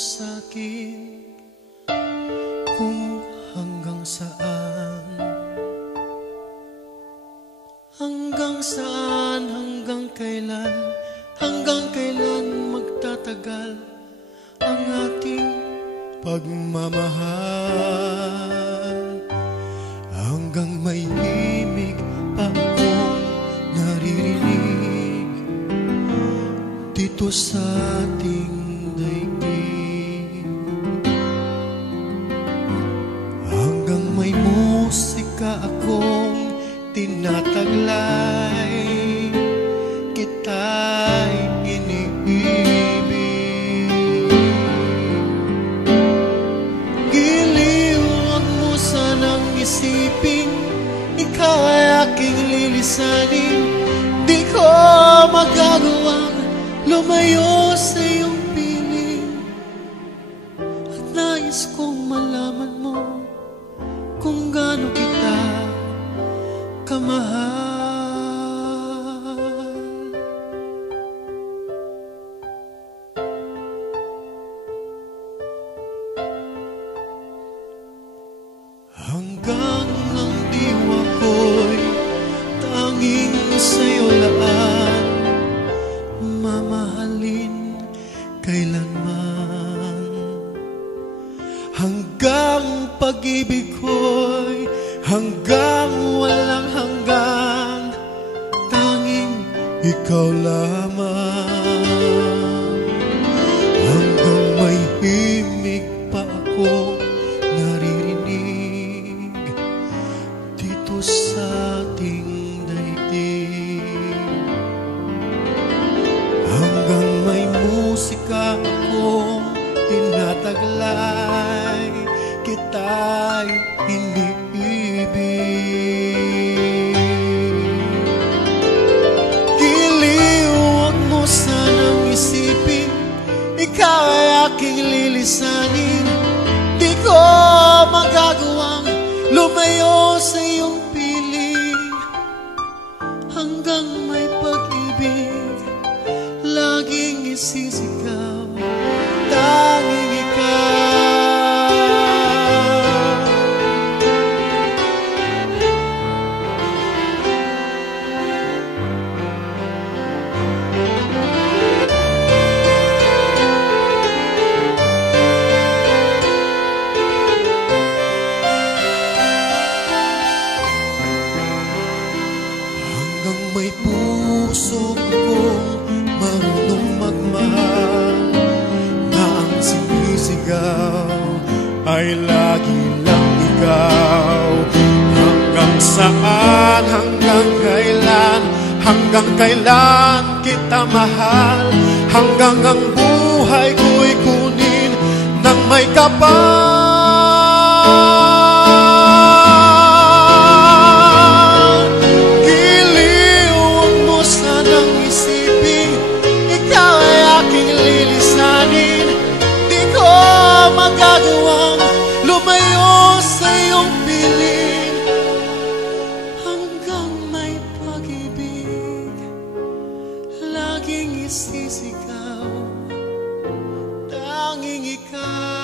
sa'kin kung hanggang saan, hanggang kailan magtatagal ang ating pagmamahal. Hanggang may himig pa akong naririnig dito sa ating daigdig. Hanggang may musika akong tinataglay, kita'y iniibig. Giliw, wag mo sanang isipin ikaw ay aking lilisanin. Di ko magagawang lumayo sa iyong piling, at nais kong malaman mo kung gaano kita kamahal. Hanggang ang diwa ko'y tanging sa'yo laan, mamahalin kailanman. Hanggang pag-ibig ko'y hanggang walang hanggan, tanging ikaw lamang. Hanggang may himig pa ako naririnig dito sa ating daigdig. Hanggang may musika akong tinataglay, kita'y iniibig. Giliw, wag mo sanang isipin ikaw ay aking lilisanin. Di ko magagawang lumayo sa iyong piling. Hanggang may pag-ibig laging isisigaw, tanging ikaw. Hanggang may puso kong marunong magmahal, na ang sinisigaw ay lagi lang ikaw. Hanggang saan, hanggang kailan kita mahal, hanggang ang buhay ko'y kunin ng may kapal. Magagawang lumayo sa iyong piling. Hanggang may pag-ibig laging isisigaw, tanging ikaw.